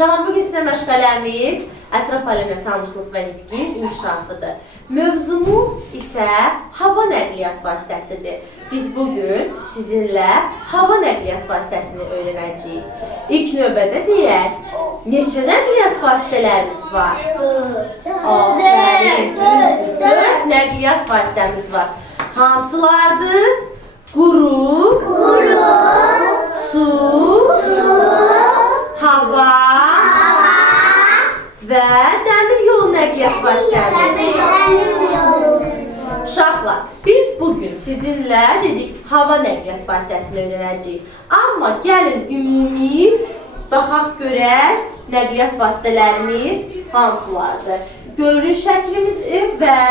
Uşaqlar, bugün sizə məşğələmiz ətraf aləmlə tanışlıq və nitqin inkişafıdır. Mövzumuz isə hava nəqliyyat vasitəsidir. Biz bugün sizinlə hava nəqliyyat vasitəsini öyrənəcəyik. İlk növbədə deyək, neçə nəqliyyat vasitələrimiz var? Aferin, düzdür. 4 nəqliyyat vasitəmiz var. Hansılardır? Quru, su, hava və dəmir yolu nəqliyyat vasitəmiz. Uşaqlar, biz bugün sizinlə dedik hava nəqliyyat vasitəsini öyrənəcəyik. Amma gəlin ümumi baxaq görək nəqliyyat vasitələrimiz hansılardır. Görün şəklimizi və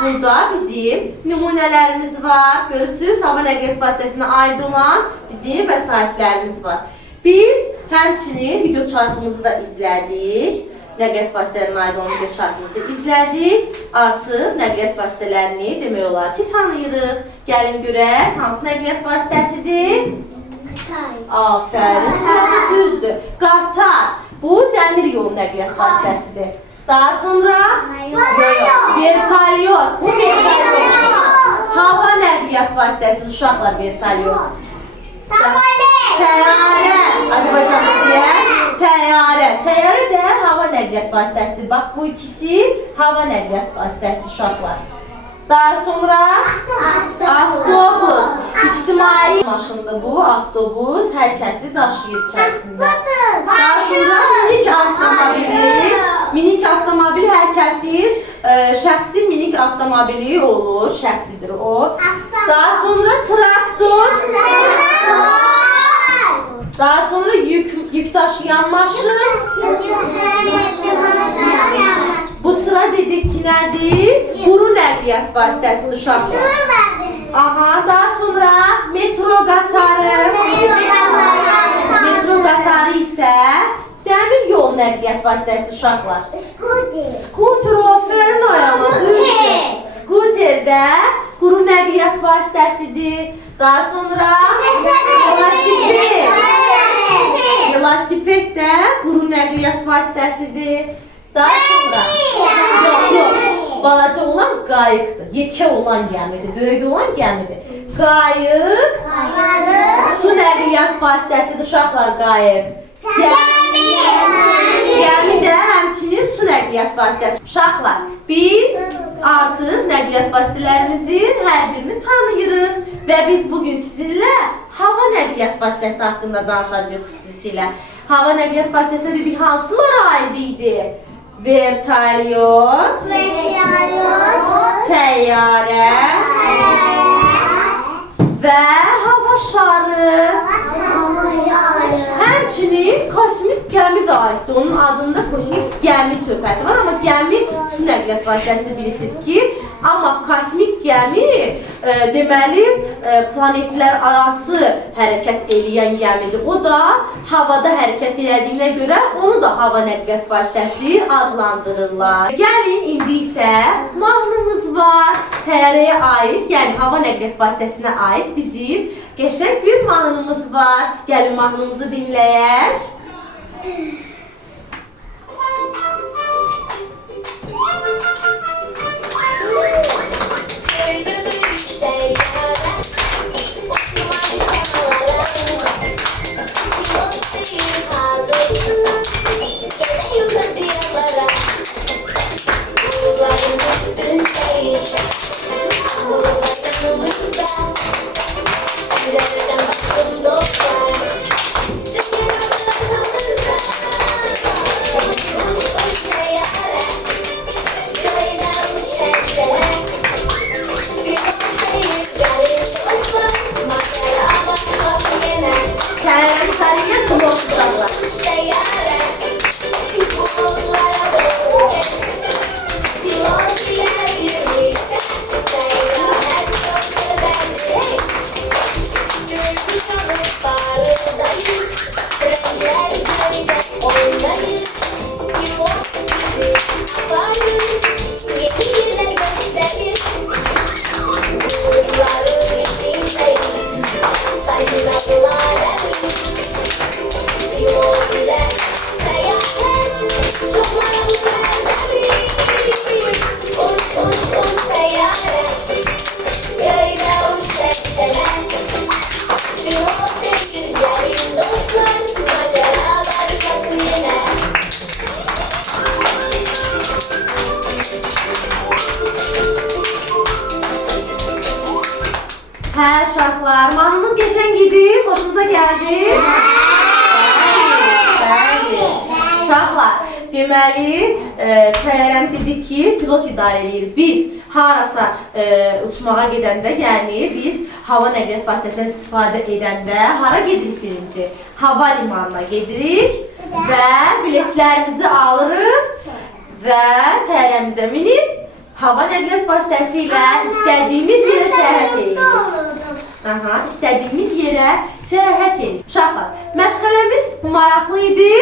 burada bizim nümunələrimiz var. Görürsünüz, hava nəqliyyat vasitəsinə aid olan bizim vəsaitlərimiz var. Biz həmçinin video çarxımızı da izlədik. Nəqliyyat vasitələrinin aid olan video çarxımızı da izlədik. Artıq nəqliyyat vasitələrini demək olar ki, tanıyırıq. Gəlin görək, hansı nəqliyyat vasitəsidir? Aferin, sözü düzdür. Qatar, bu dəmir yolu nəqliyyat vasitəsidir. Daha sonra vertolyot, bu vertolyot. Hava nəqliyyat vasitəsidir, uşaqlar, vertolyot. Təyyarə, Azərbaycanda deyək, təyyarə. Təyyarə də hava nəqliyyat vasitəsidir. Bax, bu ikisi hava nəqliyyat vasitəsidir, uşaqlar. Daha sonra avtobus. İctimai maşındır bu, avtobus. Hər kəsi daşıyır içərisində. Daha sonra minik avtomobili. Minik avtomobil hər kəsin şəxsi minik avtomobili olur, şəxsidir o. Daha sonra traktor. Daha sonra yük daşıyan maşın. Bu sıra dedik ki nədir? Quru nəqliyyat vasitəsidir, uşaqlar. Aha, daha sonra metro qatarı. Metro qatarı isə dəmir yol nəqliyyat vasitəsi, uşaqlar. Skuter, aferin ayağına, düzdür. Skuter də quru nəqliyyat vasitəsidir. Daha sonra velosiped. Velosiped də quru nəqliyyat vasitəsidir. Daha sonra balaca olan qayıqdır. Yekə olan gəmidir, böyük olan gəmidir. Qayıq su nəqliyyat vasitəsidir, uşaqlar, qayıq. Gəmi də həmçinin su nəqliyyat vasitəsi. Uşaqlar, biz artıq nəqliyyat vasitələrimizin hər birini tanıyırıq və biz bugün sizinlə hava nəqliyyat vasitəsi haqqında danışacağıq xüsusilə. Hava nəqliyyat vasitəsinə dedik, hansılara aid idi? Vertolyot, təyyarə və hava şarı. Həmçinin kosmik gəmi də aiddir. Onun adında kosmik gəmi söhbəti var, amma gəmi su nəqliyyat vasitəsi bilirsiniz ki, amma kosmik gəmi deməli planetlər arası hərəkət eləyən gəmidir. O da havada hərəkət elədiyinə görə onu da hava nəqliyyat vasitəsi adlandırırlar. Gəlin, indi isə mahnımız var. Təyyarəyə aid, yəni hava nəqliyyat vasitəsinə aid bizim qəşəng bir mahnımız var. Gəlin mahnımızı dinləyək. deməli, təyyarəni dedik ki, pilot idarə edir. Biz harasa uçmağa gedəndə, yəni biz hava nəqliyyat vasitəsindən istifadə edəndə hara gedirik birinci? Hava limanına gedirik və biletlərimizi alırıq və təyyarəmizə minib hava nəqliyyat vasitəsilə istədiyimiz yerə səyahət edirik. İstədiyimiz yerə səyahət edirik. Uşaqlar, məşğələmiz maraqlı idi.